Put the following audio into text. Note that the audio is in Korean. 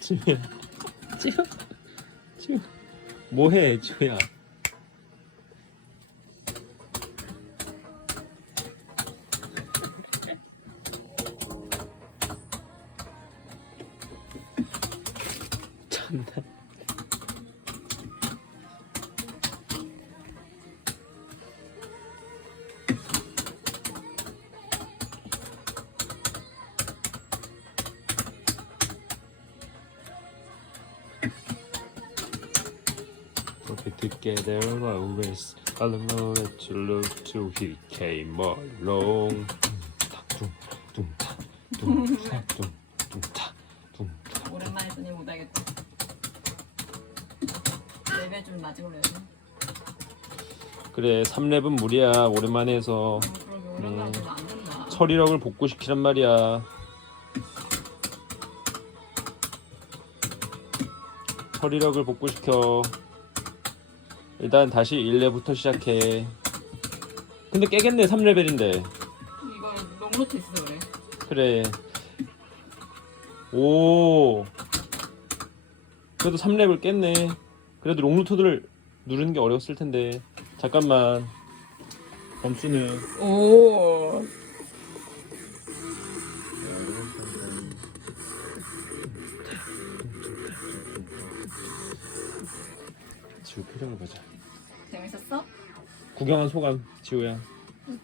지우야. 지우? 지우. 뭐해 지우야? ganda. together always. Alam mo that you look till he came along 레벨 좀 낮은 걸로 돼. 그래 3랩은 무리야. 오랜만에 해서. 그러게 오랜만에 좀안 된다. 처리력을 복구시키란 말이야. 처리력을 복구시켜. 일단 다시 1렙부터 시작해. 근데 깨겠네 3레벨인데. 이거 롱노트 있어서 그래. 그래. 오. 그래도 3렙을 깼네 그래도 롱루트를 누르는 게 어려웠을 텐데. 잠깐만. 점수는. 오. 지우 표정을 보자. 재밌었어? 구경한 소감 지우야